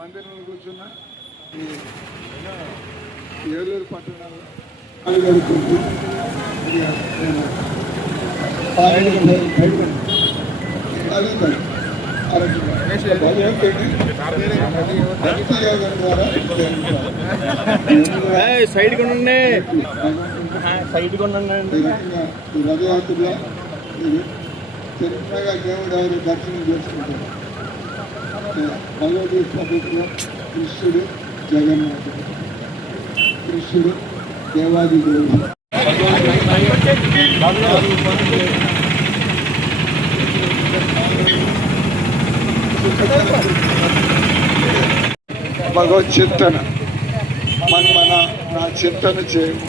మందిరంలో కూర్చున్న ఏలూరు పట్టణంలో సైడ్ కొనండి సైడ్ కొనండి. రథయాత్రలో తిరుమలగా దేవుడు ఎవరు దర్శనం చేసుకుంటారు. భగవద్గీత పద్ధతిలో కృష్ణుడు జగన్నాథుడు, కృష్ణుడు దేవాది దేవుడు. భగవత్ చింతన నా చింతన చేయము,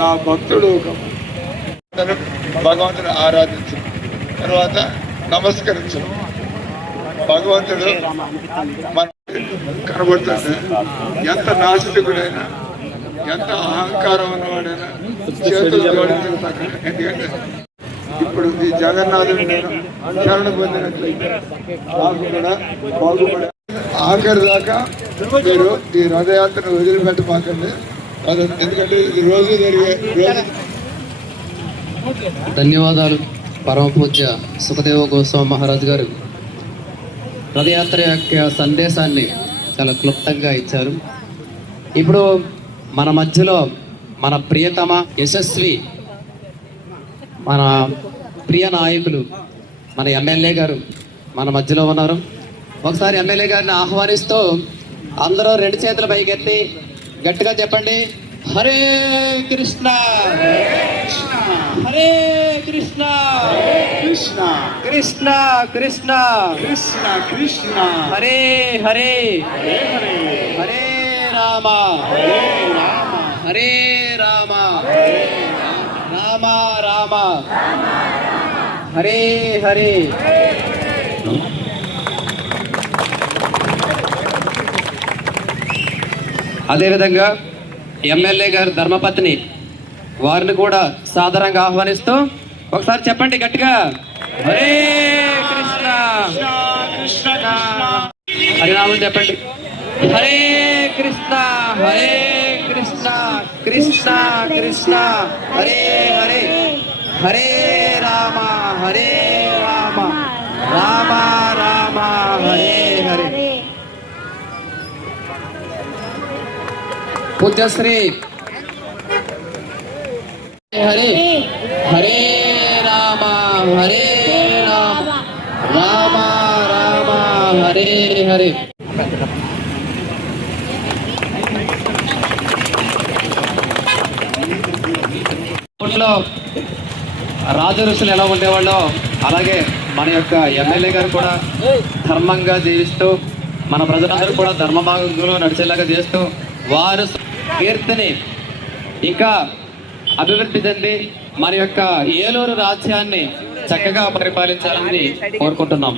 నా భక్తుడు భగవంతుడు ఆరాధించడం, తర్వాత నమస్కరించడం. భగవంతుడు మన కనబడుతుంది. ఎంత నాస్తికుడైనా, ఎంత అహంకారం ఉన్నవాడైనా చేతులు జోడించడం. ఎందుకంటే ఇప్పుడు ఈ జగన్నాథుడు నేను శరణ పొందినట్లయితే నాకు కూడా బాగుపడ. ఆఖరి దాకా మీరు ఈ రథయాత్రను వదిలిపెట్టమాకండి. ఎందుకంటే ఇది రోజు జరిగే రోజు. ధన్యవాదాలు పరమ పూజ్య సుఖదేవ గోస్వామి మహారాజ్ గారు రథయాత్ర యొక్క సందేశాన్ని చాలా క్లుప్తంగా ఇచ్చారు. ఇప్పుడు మన మధ్యలో మన ప్రియతమ యశస్వి మన ప్రియ నాయకులు మన ఎమ్మెల్యే గారు మన మధ్యలో ఉన్నారు. ఒకసారి ఎమ్మెల్యే గారిని ఆహ్వానిస్తూ అందరూ రెండు చేతుల పైకెత్తి గట్టిగా చెప్పండి, హరే కృష్ణ హరే కృష్ణ కృష్ణ కృష్ణ కృష్ణ కృష్ణ కృష్ణ హరే హరే హరే రామ హరే రామ రామ రామ హరే హరే. అదేవిధంగా ఎమ్మెల్యే గారు ధర్మపత్ని వారిని కూడా సాదరంగా ఆహ్వానిస్తూ ఒకసారి చెప్పండి గట్టిగా, హరే కృష్ణ కృష్ణ హరినామం చెప్పండి, హరే కృష్ణ కృష్ణ కృష్ణ హరే హరే హరే రామ రామ రామ హరే హరే. పూజ్యశ్రీ హరే హరే రామ రామ రామ హరే హరే. రాజు ఋషులు ఎలా ఉండేవాళ్ళో అలాగే మన యొక్క ఎమ్మెల్యే గారు కూడా ధర్మంగా జీవిస్తూ మన ప్రజలందరూ కూడా ధర్మ మార్గంలో నడిచేలాగా చేస్తూ వారు కీర్తిని ఇంకా అభివృద్ధి చెంది మన యొక్క ఏలూరు రాజ్యాన్ని చక్కగా పరిపాలించాలని కోరుకుంటున్నాం.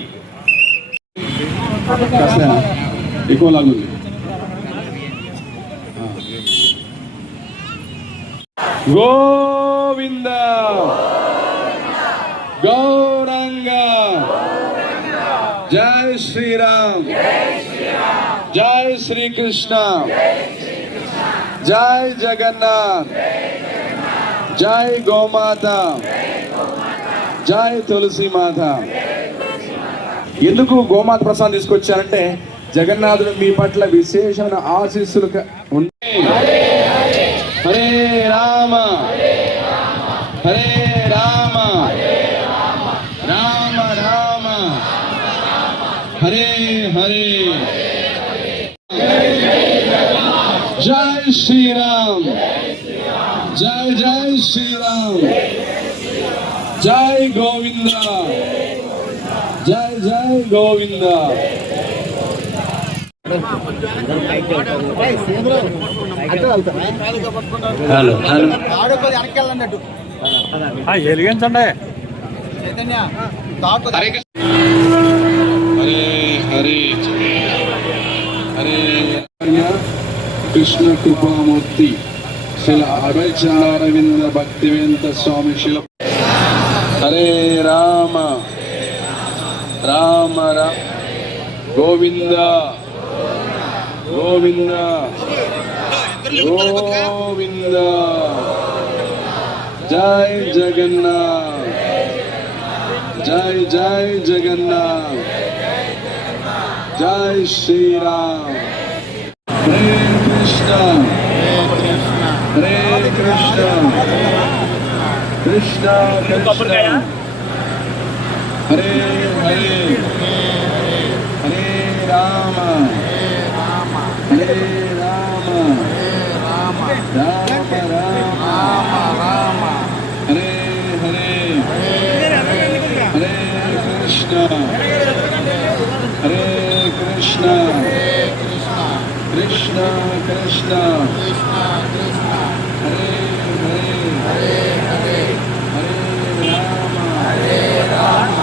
గోవింద గౌరంగ జై శ్రీరామ్ జై శ్రీకృష్ణ జై జగన్నాథ్ జై గోమాత జై తులసి మాత. ఎందుకు గోమాత ప్రసాదం తీసుకొచ్చారంటే జగన్నాథుడు మీ పట్ల విశేషమైన ఆశీస్సులు ఉంటాయి. హరే రామ హరే రామ రామ రామ హరే హరే. జై శ్రీరామ్ జై జై శ్రీరామ్ జై గోవింద జై జై గోవింద. హలో హలో వెలిగించండి. హరే హరే హరే కృష్ణ కృపామూర్తి శిల అభయ చంద్రవింద భక్తివేంత స్వామి శిల. హరే రామ రామ రామ గోవింద గోవింద గోవింద. జై జగన్నాథ్, జై జై జగన్నాథ్, జై శ్రీరామ్. హరే కృష్ణ హరే కృష్ణ కృష్ణ కృష్ణ హరే హరే హరే రామ హరే రామ రామ రామ హరే హరే హరే కృష్ణ హరే కృష్ణ కృష్ణ కృష్ణ హరే హరే హరే రామ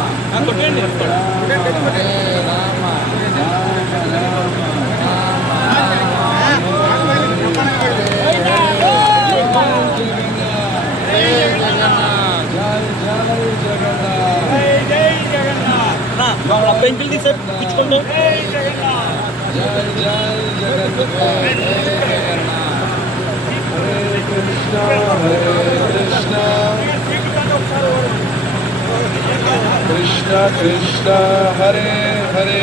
పెంకులు తీసే పుచ్చుకుంటాం. జై జై హరే కృష్ణ కృష్ణ కృష్ణ హరే హరే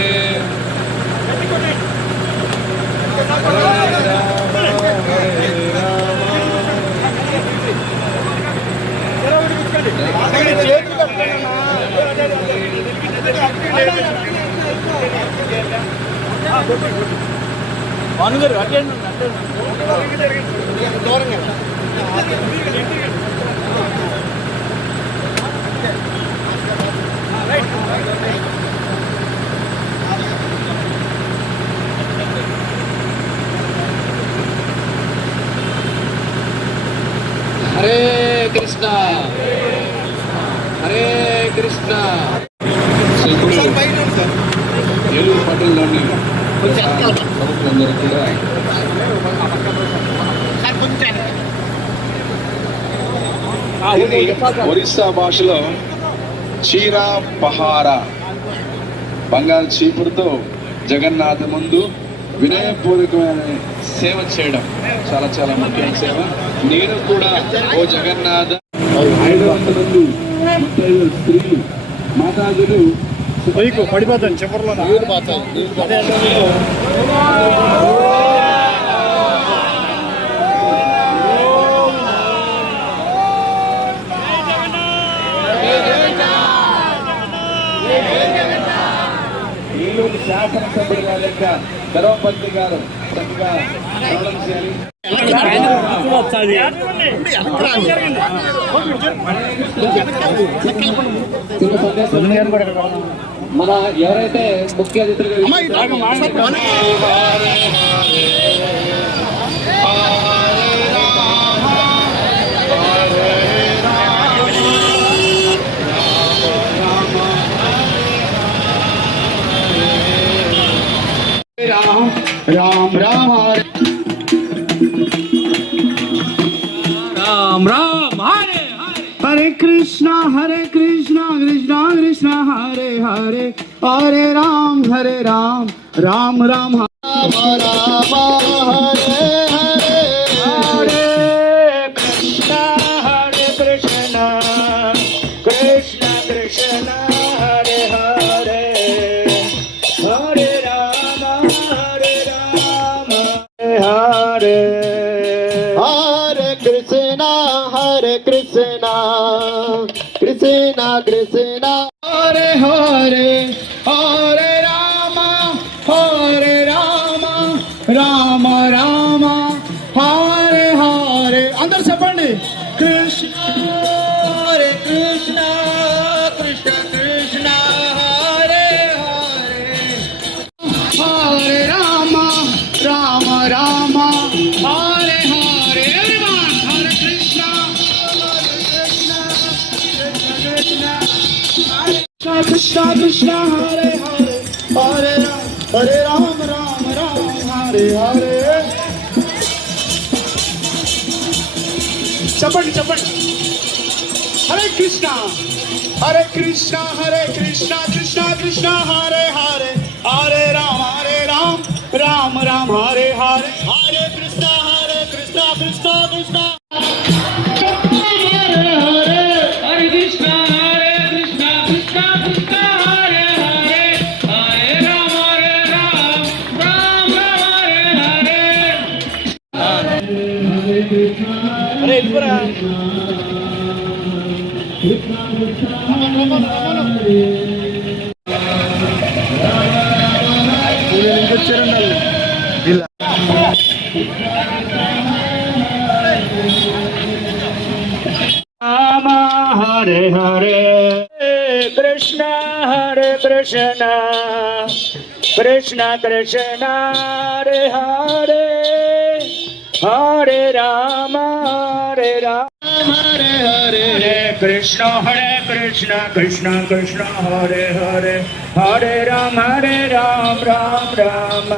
హరే రామ హరే రామ. భానుగారు అట్లే దూరంగా హరే కృష్ణ హరే కృష్ణ. ఇప్పుడు ఏలూరు పట్టణంలోని ప్రముఖులందరూ కూడా ఒరిస్సా భాషలో చీరా పహార, బంగారు చీపురుతో జగన్నాథ ముందు వినయపూర్వకమైన సేవ చేయడం చాలా చాలా ముఖ్యమైన సేవ. నేను కూడా ఓ జగన్నాథ 500 మంది స్త్రీలు మాతాజులు పడిపోతాను చివరిలో ఏలూరు శాసనసభ్యుడు గారి యొక్క ధర్మపతి గారు చక్కగా శ్రవణం చేయాలి. మన ఎవరైతే ముఖ్య అతిథులు రామ రామ రామ రామ్ రామ్ హరే हरे कृष्णा कृष्णा कृष्णा हरे हरे हरे राम राम राम రామ హరే హరే हरे कृष्णा कृष्णा कृष्णा कृष्णा हरे हरे हरे राम हरे హరే కృష్ణ కృష్ణ కృష్ణ हरे हरे हरे राम राम राम हरे हरे अंदर చెప్పండి कृष्ण हरे कृष्ण कृष्ण कृष्ण हरे हरे हरे राम राम राम हरे हरे everyone हरे कृष्ण कृष्ण कृष्ण हरे हरे हरे राम राम राम हरे हरे చెప్పండి हरे कृष्णा कृष्ण कृष्ण कृष्ण हरे हरे हरे राम राम राम राम हरे हरे हरे कृष्णा कृष्णा कृष्णा हरे कृष्णा कृष्णा कृष्णा हरे हरे हरे राम राम राम हरे हरे राम हरे हरे कृष्ण हरे कृष्ण कृष्ण कृष्ण हरे हरे हरे राम हरे हरे कृष्ण कृष्ण कृष्ण हरे हरे हरे राम राम राम